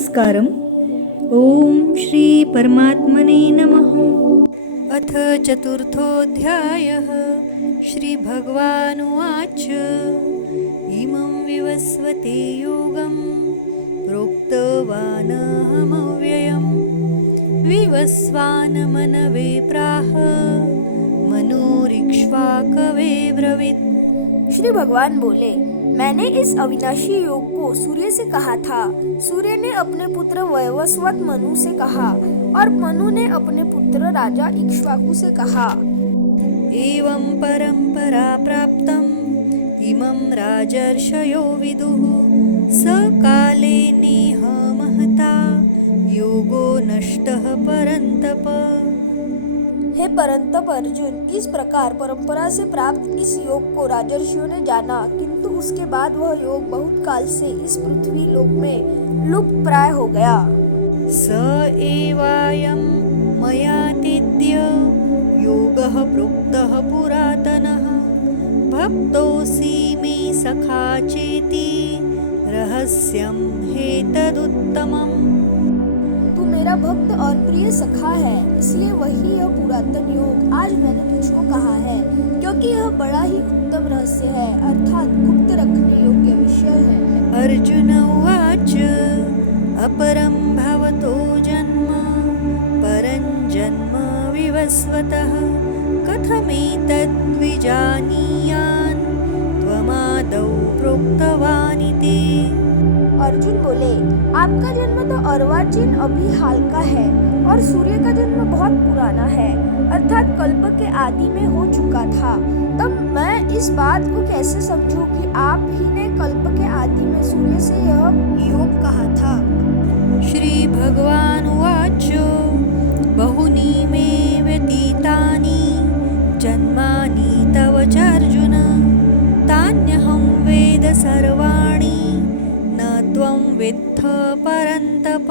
नमस्कारम्। ॐ श्री परमात्मने नमः। अथ चतुर्थोऽध्यायः। श्रीभगवानुवाच इमं विवस्वते योगं प्रोक्तवानहमव्ययं विवस्वान्मनवे प्राह मनोरिक्ष्वाकवे ब्रवीत्। श्री भगवान बोले, मैंने इस अविनाशी योग को सूर्य से कहा था। सूर्य ने अपने पुत्र वैवस्वत मनु से कहा और मनु ने अपने पुत्र राजा इक्ष्वाकु से कहा। एवं परंपरा प्राप्तम् इमं राजर्षयो विदुः सकाले नेह महता योगो नष्टः परन्तप। हे परंतप अर्जुन, इस प्रकार परंपरा से प्राप्त इस योग को राजर्षियों ने जाना, किंतु उसके बाद वह योग बहुत काल से इस पृथ्वी लोक में लुप्त प्राय हो गया। स एवायं मयातीद्य योगः प्रोक्तः पुरातनः भक्तोऽसि मे सखा चेति रहस्यं हेतदुत्तमम्। तू मेरा भक्त और प्रिय सखा है, इसलिए वही यह पुरातन योग आज मैंने तुझको कहा है, क्योंकि यह बड़ा ही उत्तम रहस्य है, अर्थात गुप्त रखने योग्य विषय है। अर्जुन उवाच अपरं भवतो जन्म परं जन्म विवस्वतः कथमेतद्विजानीयान् त्वमादौ प्रोक्तवानिति। अर्जुन बोले, आपका जन्म तो अर्वाचीन अभी हाल का है और सूर्य का जन्म बहुत पुराना है, अर्थात कल्प के आदि में हो चुका था। तब मैं इस बात को कैसे समझूं कि आप ही ने कल्प के आदि में सूर्य से यह योग कहा था। श्री भगवान उवाच बहुनी मे व्यतीतानि जन्मानि तव चार्जुन तान्यहं वेद सर्वाणि न त्वं वेत्थ परन्तप।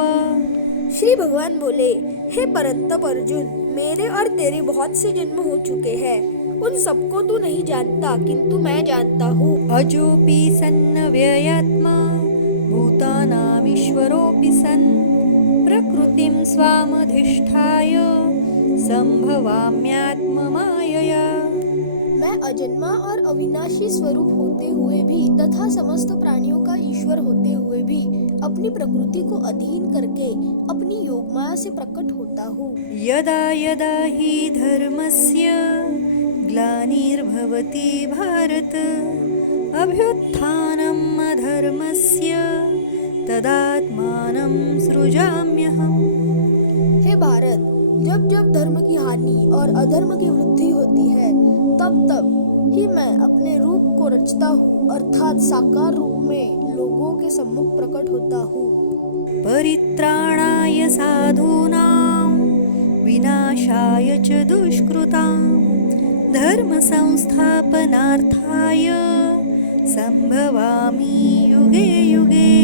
श्री भगवान बोले, हे परंतप अर्जुन, मेरे और तेरे बहुत से जन्म हो चुके हैं, उन सबको तू नहीं जानता, किंतु मैं जानता हूँ। अजोऽपि सन्नव्ययात्मा भूतानामीश्वरोऽपि सन् प्रकृतिं स्वामधिष्ठाय संभवाम्यात्ममायया। मैं अजन्मा और अविनाशी स्वरूप होते हुए भी तथा समस्त प्राणियों का ईश्वर होते हुए भी अपनी प्रकृति को अधीन करके अपनी योगमाया से प्रकट होता हूँ। यदा यदा हि धर्मस्य ग्लानिर्भवति भारत अभ्युत्थानम् अधर्मस्य तदात्मानं सृजाम्यहम्। हे भारत, जब जब धर्म की हानि और अधर्म की वृद्धि होती है, तब तब ही मैं अपने रूप को रचता हूँ, अर्थात साकार रूप में लोगों के सम्मुख प्रकट होता हूँ। परित्राणाय साधूनां विनाशाय च दुष्कृतां धर्म संस्थापनार्थाय संभवामि युगे युगे।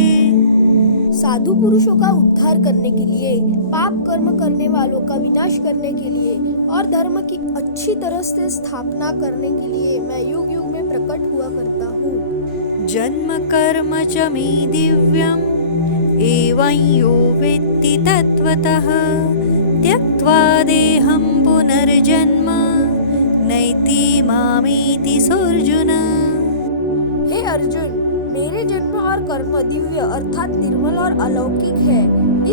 साधु पुरुषों का उद्धार करने के लिए, पाप कर्म करने वालों का विनाश करने के लिए और धर्म की अच्छी तरह से स्थापना करने के लिए मैं युग युग में प्रकट हुआ करता हूँ। जन्म कर्म च मे दिव्यम् एवं यो वेत्ति तत्त्वतः त्यक्त्वा देहं पुनर्जन्म नैति मामेति सोऽर्जुन। हे अर्जुन, मेरे जन्म और कर्म दिव्य अर्थात निर्मल और अलौकिक है।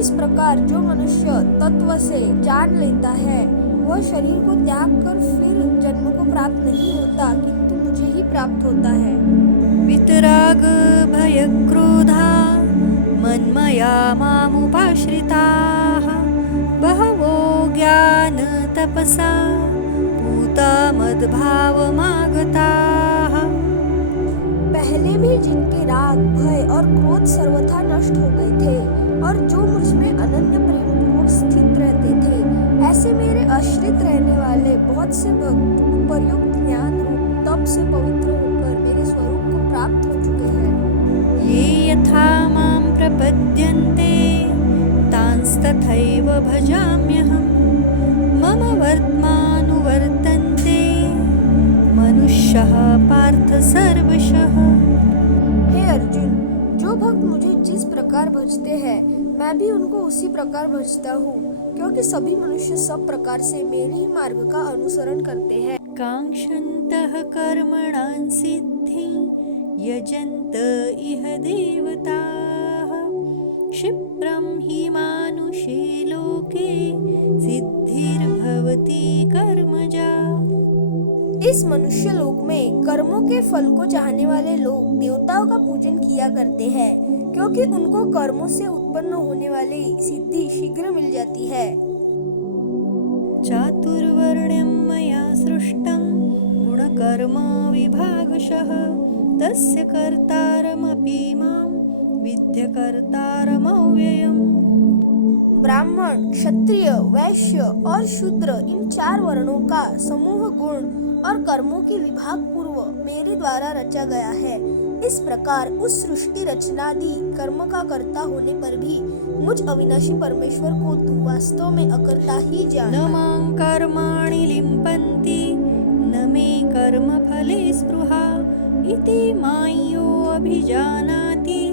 इस प्रकार जो मनुष्य तत्व से जान लेता है, वह शरीर को त्याग कर फिर जन्म को प्राप्त नहीं होता, किंतु मुझे ही प्राप्त होता है। वितराग भयक्रोधा मन्मया मामुपाश्रिताः बहवो ज्ञान तपसा पूता मद्भावमागताः। पहले भी जिनके राग, भय और क्रोध सर्वथा नष्ट हो गए थे और जो मुझ में अनन्य प्रेम पूर्वक स्थित रहते थे, ऐसे मेरे आश्रित रहने वाले बहुत से भक्त उपर्युक्त ज्ञान रूप तप से पवित्र होकर मेरे स्वरूप को प्राप्त हो चुके हैं। ये यथा मां प्रपद्यन्ते तांस्तथैव भजाम्यहम् मम वर्त्मानुवर्तन्ते मनुष्यः पार्थ सर्वशः। हे अर्जुन, जो भक्त मुझे जिस प्रकार भजते हैं, मैं भी उनको उसी प्रकार भजता हूँ, क्योंकि सभी मनुष्य सब प्रकार से मेरे ही मार्ग का अनुसरण करते हैं। काङ्क्षन्तः कर्मणां सिद्धिं यजन्त इह देवताः क्षिप्रं हि मानुषे लोके सिद्धिर्भवति कर्मजा। इस मनुष्य लोक में कर्मों के फल को चाहने वाले लोग देवताओं का पूजन किया करते हैं, क्योंकि उनको कर्मों से उत्पन्न होने वाली सिद्धि शीघ्र मिल जाती है। चातुर्वर्ण्यं मया सृष्टं गुणकर्म विभागशः तस्य कर्तारमपि मां विद्य कर्तारमव्ययम्। ब्राह्मण, क्षत्रिय, वैश्य और शूद्र इन 4 वर्णों का समूह गुण और कर्मों की विभाग पूर्व मेरे द्वारा रचा गया है। इस प्रकार उस सृष्टि रचनादि कर्म का कर्ता होने पर भी मुझ अविनाशी परमेश्वर को तू वास्तव में अकर्ता ही जान। न मां कर्माणि लिम्पन्ति न मे कर्मफले स्पृहा इति माय्यो अभिजानाति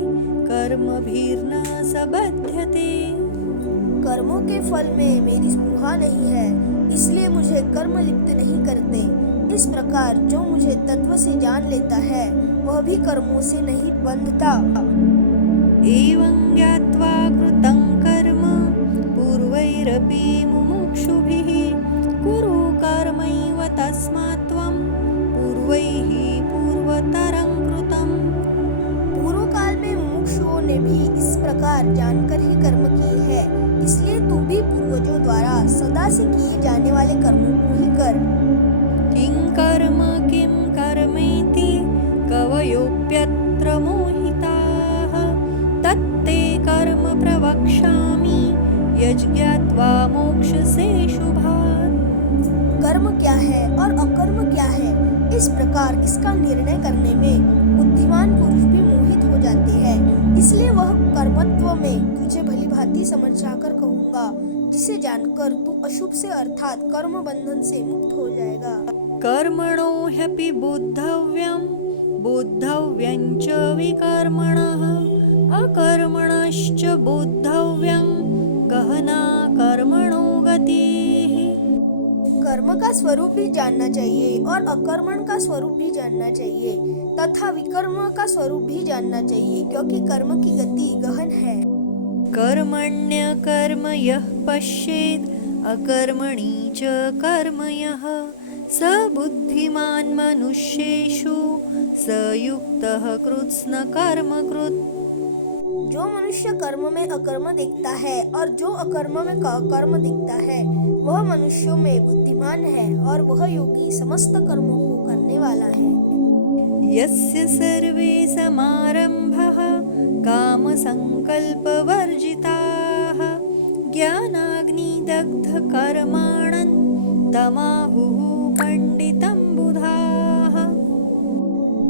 कर्मभिर्न सबध्यते। कर्मों के फल में मेरी स्पृहा नहीं है, इसलिए मुझे कर्म लिप्त नहीं करते। इस प्रकार जो मुझे तत्व से जान लेता है वह भी कर्मों से नहीं बंधता। एवं ज्ञात्वा कृतं कर्म पूर्वैरपि मुमुक्षुभिः कुरु कर्मैव तस्मात् त्वं पूर्वैः पूर्वतरं कृतम्। पूर्व काल में मुमुक्षुओं ने भी इस प्रकार जानकर ही कर्म किए हैं, इसलिए तू भी पूर्वजों द्वारा सदा से किए जाने वाले कर्मों को ही कर। किं कर्मेति कवयोऽप्यत्र मोहिताः तत्ते कर्म प्रवक्ष्यामि यज्ञात्वा मोक्षसे शुभात्। कर्म क्या है और अकर्म क्या है, इस प्रकार इसका निर्णय करने में बुद्धिमान पुरुष भी मोहित हो जाते हैं, इसलिए वह कर्मत्व में तुझे भली भांति समझाकर कहूँगा, जिसे जानकर तू अशुभ से अर्थात कर्म बंधन से मुक्त हो जाएगा। कर्मणो ह्यपि बोद्धव्यं बोद्धव्यं च विकर्मणः अकर्मणश्च बोद्धव्यं गहना कर्मणो गतिः। कर्म का स्वरूप भी जानना चाहिए और अकर्मण का स्वरूप भी जानना चाहिए तथा विकर्म का स्वरूप भी जानना चाहिए, क्योंकि कर्म की गति गहन है। कर्मण्य कर्म यः पश्येत् अकर्मणि च कर्म यः स बुद्धिमान् मनुष्येषु स युक्तः कृत्स्न कर्मकृत्। जो मनुष्य कर्म में अकर्म देखता है और जो अकर्म में कर्म देखता है वह मनुष्यों में बुद्धिमान है और वह योगी समस्त कर्मों को करने वाला है। यस्य सर्वे समारंभः कामसङ्कल्पवर्जिताः ज्ञानाग्निदग्धकर्माणं तमाहुः पंडितं बुधाः।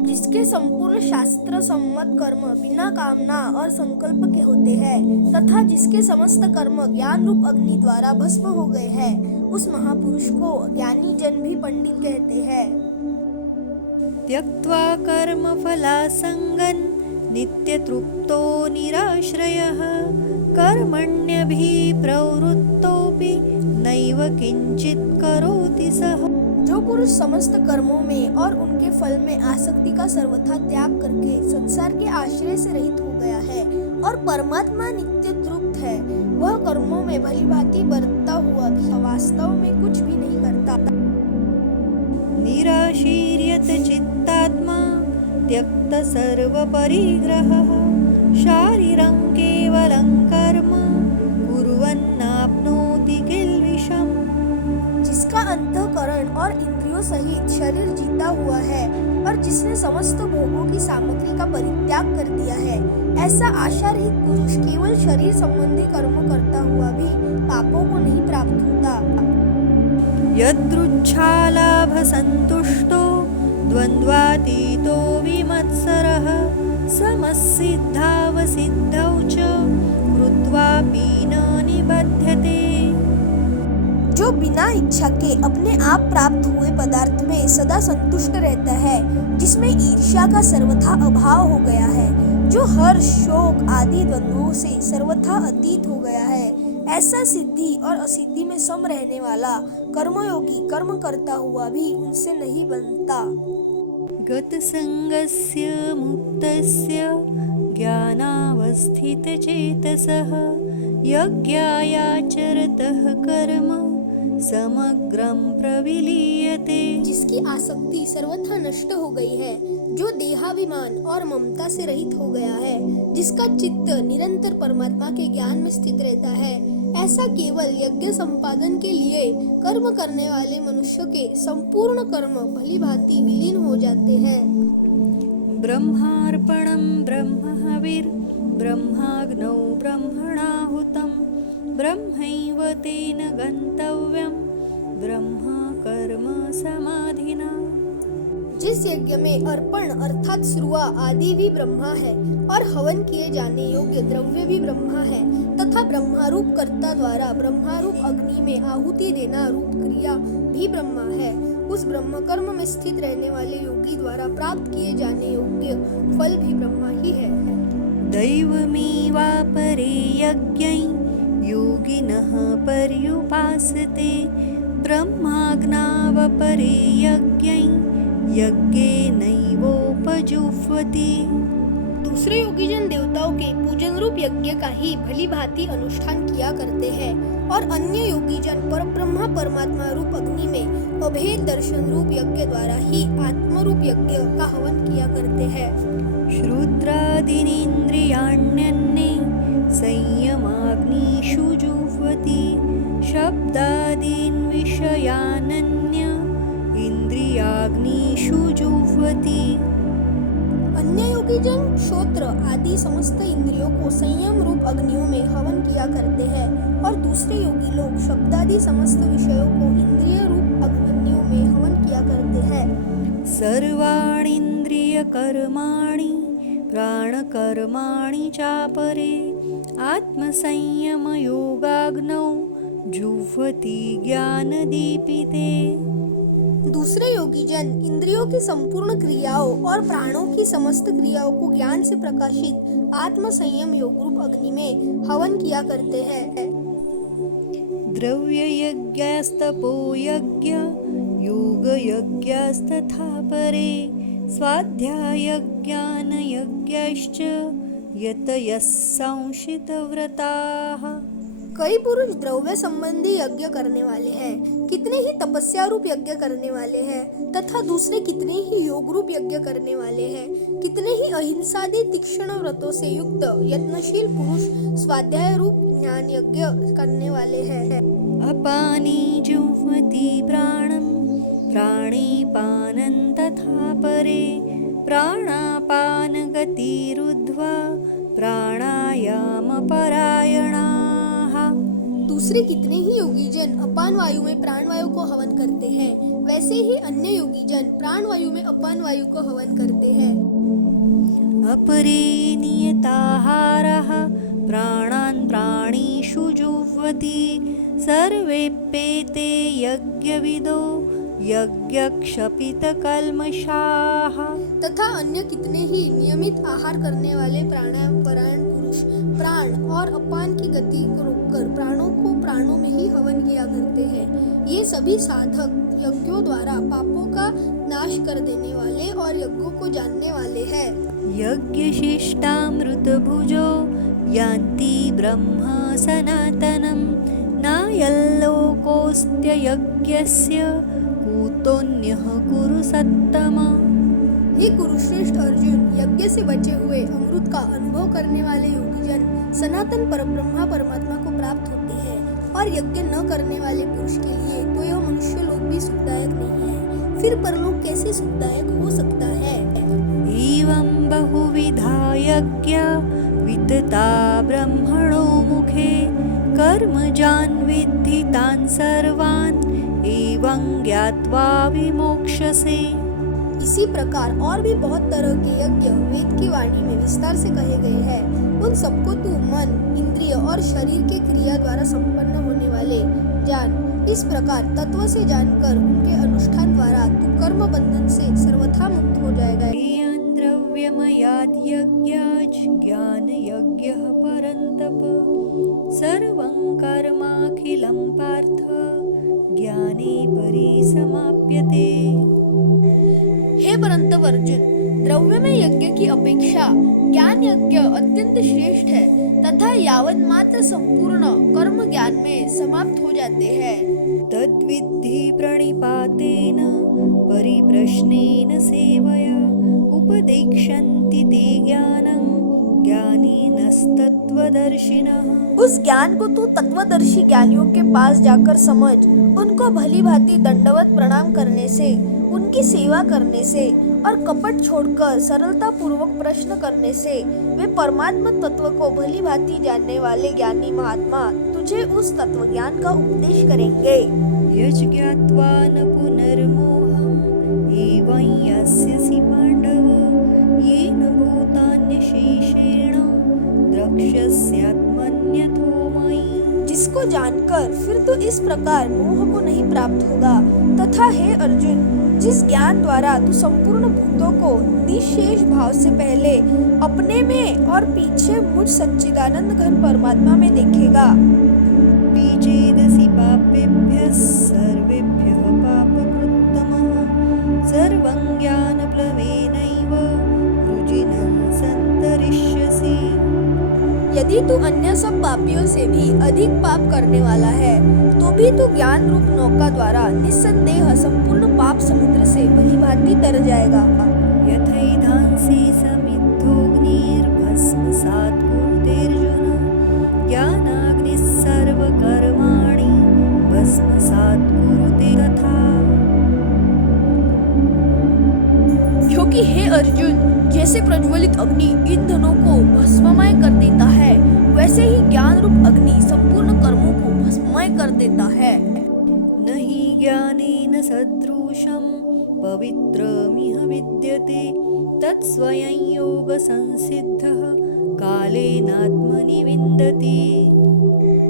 जिसके संपूर्ण शास्त्र सम्मत कर्म बिना कामना और संकल्प के होते हैं तथा जिसके समस्त कर्म ज्ञान रूप अग्नि द्वारा भस्म हो गए हैं, उस महापुरुष को ज्ञानी जन भी पंडित कहते हैं। त्यक्त्वा कर्मफलासङ्गं नित्यतृप्तो निराश्रयः कर्मण्यभिप्रवृत्तोऽपि नैव किञ्चित् करोति सः। जो पुरुष समस्त कर्मों में और उनके फल में आसक्ति का सर्वथा त्याग करके संसार के आश्रय से रहित हो गया है और परमात्मा नित्य तृप्त है, वह कर्मों में भली भांति बरतता हुआ भी वास्तव में कुछ भी नहीं करता। निराशीर्यत चित्तात्मा त्यक्त सर्वपरिग्रहः शारीरं केवलं कर्म कुर्वन्नाप्नोति किल्बिषम्। जिसका अंतःकरण और इंद्रियों सहित शरीर जीता हुआ है और जिसने समस्त भोगों की सामग्री का परित्याग कर दिया है, ऐसा आशारहित पुरुष केवल शरीर संबंधी कर्म करता हुआ भी पापों को नहीं प्राप्त होता। यदृच्छालाभसन्तुष्टो द्वन्द्वातीतो विमत्सरः समसिद्धावसिद्धौ च कृत्वापि न निबध्यते। जो बिना इच्छा के अपने आप प्राप्त हुए पदार्थ में सदा संतुष्ट रहता है, जिसमें ईर्ष्या का सर्वथा अभाव हो गया है जो हर्ष शोक आदि द्वंद्वों से सर्वथा अतीत हो गया है। ऐसा सिद्धि और असिद्धि में सम रहने वाला कर्मयोगी कर्म करता हुआ भी उनसे नहीं बनता। गतसंगस्य मुक्तस्य ज्ञानावस्थितचेतसः यज्ञायाचरतः कर्म समग्रं प्रविलीयते। जिसकी आसक्ति सर्वथा नष्ट हो गई है, जो देहाभिमान और ममता से रहित हो गया है, जिसका चित्त निरंतर परमात्मा के ज्ञान में स्थित रहता है, ऐसा केवल यज्ञ संपादन के लिए कर्म करने वाले मनुष्य के संपूर्ण कर्म भली भांति विलीन हो जाते हैं। ब्रह्मार्पणं ब्रह्महविर् ब्रह्माग्नौ ब्रह्मणाहुतं ब्रह्मैव तेन गन्तव्यं ब्रह्म कर्म समाधिना। जिस यज्ञ में अर्पण अर्थात श्रुआ आदि भी ब्रह्मा है और हवन किए जाने योग्य द्रव्य भी ब्रह्मा है तथा ब्रह्मारूप कर्ता द्वारा ब्रह्मारूप अग्नि में आहुति देना रूप क्रिया भी ब्रह्मा है, उस ब्रह्म कर्म में स्थित रहने वाले योगी द्वारा प्राप्त किए जाने योग्य फल भी ब्रह्मा ही है। दैवमेवापरे यज्ञै योगिनः पर्युपासते ब्रह्माग्नावपरे यज्ञै यज्ञेनैवोपजुह्वति। दूसरे योगीजन देवताओं के पूजन रूप यज्ञ का ही भली भांति अनुष्ठान किया करते हैं और अन्य योगीजन परब्रह्मा परमात्मा रूप अग्नि में अभेद दर्शन रूप यज्ञ द्वारा ही आत्म रूप यज्ञ का हवन किया करते हैं। श्रुद्रादीनीन्द्रियाण्यन्ये संयमाग्निषु जुह्वति शब्दादीन् विषयानन्य इंद्रियाग्निषु जुह्वति। अन्य योगीजन श्रोत्र आदि समस्त इंद्रियों को संयम रूप अग्नियों में हवन किया करते हैं और दूसरे योगी लोग शब्दादि समस्त विषयों को इंद्रिय रूप अग्नियों में हवन किया करते हैं। सर्वाणीन्द्रियकर्माणि प्राणकर्माणि चापरे आत्मसंयमयोगाग्नौ जुह्वति ज्ञानदीपिते। दूसरे योगीजन इंद्रियों की संपूर्ण क्रियाओं और प्राणों की समस्त क्रियाओं को ज्ञान से प्रकाशित आत्म संयम योग रूप अग्नि में हवन किया करते हैं। द्रव्ययज्ञस्तपो यज्ञ योगयज्ञस्तथा परे स्वाध्यायज्ञानयज्ञश्च यतयः संशितव्रताः। कई पुरुष द्रव्य संबंधी यज्ञ करने वाले हैं, कितने ही तपस्या रूप यज्ञ करने वाले हैं तथा दूसरे कितने ही योग रूप यज्ञ करने वाले हैं, कितने ही अहिंसादि तीक्ष्ण व्रतों से युक्त यत्नशील पुरुष स्वाध्याय रूप ज्ञान यज्ञ करने वाले हैं। अपानी जुह्वति प्राणं प्राणेपानं तथा परे प्राणापानगतिरुद्ध्वा प्राणायामपरायणाः। दूसरे कितने ही योगीजन अपान वायु में प्राण वायु को हवन करते हैं, वैसे ही अन्य योगीजन प्राण वायु में अपान वायु को हवन करते हैं। अपरे नियताहारः प्राणान् प्राणेषु जुह्वति सर्वेप्येते यज्ञविदो यज्ञक्षपितकल्मषाः। तथा अन्य कितने ही नियमित आहार करने वाले प्राणायाम परायण पुरुष प्राण और अपान की गति को रोककर प्राणों को प्राणों में ही हवन किया करते हैं। ये सभी साधक यज्ञों द्वारा पापों का नाश कर देने वाले और यज्ञों को जानने वाले हैं। यज्ञशिष्टामृतभुजो यान्ति ब्रह्म सनातनं नायल्लोकोऽस्त्ययज्ञस्य कुतोऽन्यः कुरु सत्तम। हे कुरुश्रेष्ठ अर्जुन, यज्ञ से बचे हुए अमृत का अनुभव करने वाले योगीजन सनातन परब्रह्मा परमात्मा को प्राप्त होते हैं और यज्ञ न करने वाले पुरुष के लिए तो यह मनुष्य लोक भी सुखदायक नहीं है, फिर परलोक कैसे सुखदायक हो सकता है। एवं बहुविधा यज्ञा वितता ब्रह्मणो मुखे कर्मजान् विद्धि तान् सर्वान् एवं ज्ञात्वा विमोक्ष्यसे। इसी प्रकार और भी बहुत तरह के यज्ञ वेद की वाणी में विस्तार से कहे गए हैं, उन सबको तू मन इंद्रिय और शरीर के क्रिया द्वारा संपन्न होने वाले जान। इस प्रकार तत्व से जानकर उनके अनुष्ठान द्वारा तू कर्म बंधन से सर्वथा मुक्त हो जाएगा। द्रव्यमया ज्ञानयज्ञः परन्तप सर्वं कर्माखिलं पार्थ ज्ञाने परिसमाप्यते। हे परंतप अर्जुन, द्रव्य में यज्ञ की अपेक्षा ज्ञान यज्ञ अत्यंत श्रेष्ठ है तथा यावत मात्र संपूर्ण कर्म ज्ञान में समाप्त हो जाते हैं। तद्विद्धि प्रणिपातेन परिप्रश्नेन सेवया उपदेक्षन्ति ते ज्ञानं ज्ञानिनस्तत्त्वदर्शिनः। उस ज्ञान को तू तत्वदर्शी ज्ञानियों के पास जाकर समझ। उनको भली भांति दंडवत प्रणाम करने से, उनकी सेवा करने से और कपट छोड़कर सरलता पूर्वक प्रश्न करने से वे परमात्मा तत्व को भली भांति जानने वाले ज्ञानी महात्मा तुझे उस तत्व ज्ञान का उपदेश करेंगे। यज्ञात्वा न पुनर्मोहम् एवं यास्यसि पाण्डव येन भूतान्यशेषेण द्रक्ष्यस्यात्मन्यथो मयि। जिसको जानकर फिर तो इस प्रकार मोह को नहीं प्राप्त होगा तथा हे अर्जुन, जिस ज्ञान द्वारा तू संपूर्ण भूतों को निशेष भाव से पहले अपने में और पीछे मुझ सच्चिदानंद घन परमात्मा में देखेगा। बीजेदसि पापेभ्यः सर्वेभ्यः पापकृत्तमः सर्वं ज्ञानप्लवेनैव वृजिनं सन्तरिष्यसि। यदि तू अन्य सब पापियों से भी अधिक पाप करने वाला है तो भी तू ज्ञान रूप नौका द्वारा निस्संदेह संपूर्ण पाप समुद्र से भली भांति तर जाएगा। यथैधांसि समिद्धोऽग्निर्भस्मसात् कुरुतेऽर्जुन ज्ञानाग्निः सर्वकर्माणि भस्मसात् कुरुते तथा। क्योंकि हे अर्जुन, जैसे प्रज्वलित अग्नि ईंधनों को भस्ममय कर देता है, वैसे ही ज्ञान रूप अग्नि संपूर्ण कर्मों को भस्ममय कर देता है। न हि ज्ञानेन सदृशं पवित्रमिह विद्यते तत्स्वयं योगसंसिद्धः कालेनात्मनि विन्दति।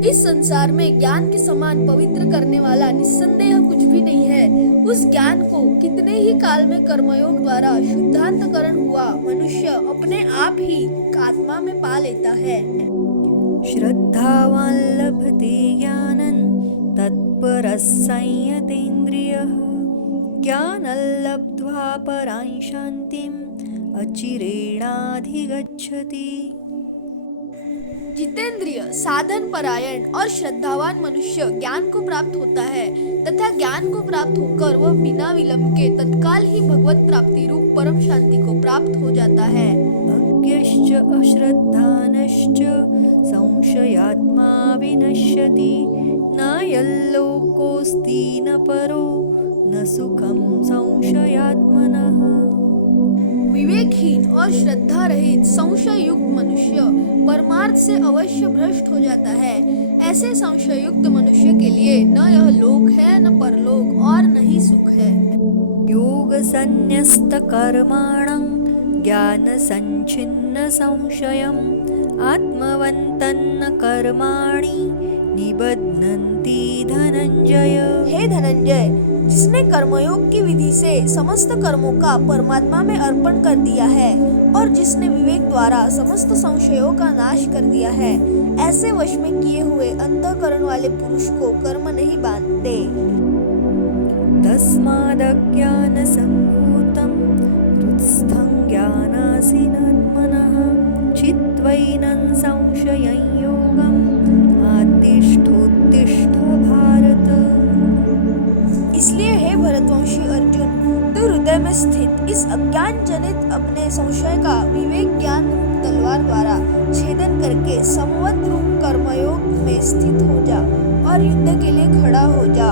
इस संसार में ज्ञान के समान पवित्र करने वाला निस्संदेह कुछ भी नहीं है। उस ज्ञान को कितने ही काल में कर्मयोग द्वारा शुद्धांतकरण हुआ मनुष्य अपने आप ही आत्मा में पा लेता है। श्रद्धावान् लभते ज्ञानं तत्परः संयतेन्द्रियः ज्ञानं लब्ध्वा परां शान्तिम् अचिरेणाधिगच्छति। जितेंद्रिय, साधन परायण और श्रद्धावान मनुष्य ज्ञान को प्राप्त होता है तथा ज्ञान को प्राप्त होकर वह बिना विलंब के तत्काल ही भगवत प्राप्ति रूप परम शांति को प्राप्त हो जाता है। अज्ञश्च अश्रद्धानश्च संशयात्मा विनश्यति नायल्लोकोऽस्ति न परो न सुखं संशयात्मनः। विवेकहीन और श्रद्धा रहित संशय युक्त मनुष्य परमार्थ से अवश्य भ्रष्ट हो जाता है। ऐसे संशय युक्त मनुष्य के लिए न यह लोक है, न परलोक और न ही सुख है। योग संन्यस्त कर्माणं ज्ञान संचिन्न संशयम् आत्मवन्तन्न कर्माणि निबध्नन्ति धनंजय। हे धनंजय, जिसने कर्मयोग की विधि से समस्त कर्मों का परमात्मा में अर्पण कर दिया है और जिसने विवेक द्वारा समस्त संशयों का नाश कर दिया है, ऐसे वश में किए हुए अंतःकरण वाले पुरुष को कर्म नहीं बांधते। तस्मादज्ञानसम्भूतं हृत्स्थं ज्ञानासीनात्मनः चित्वैनं संशयं योगम् आत्तिष्ठोत्तिष्ठ भारत। इसलिए हे भरतवंशी अर्जुन, तू हृदय में स्थित इस अज्ञान जनित अपने संशय का विवेक ज्ञान रूप तलवार द्वारा छेदन करके समवत रूप कर्मयोग में स्थित हो जा और युद्ध के लिए खड़ा हो जा।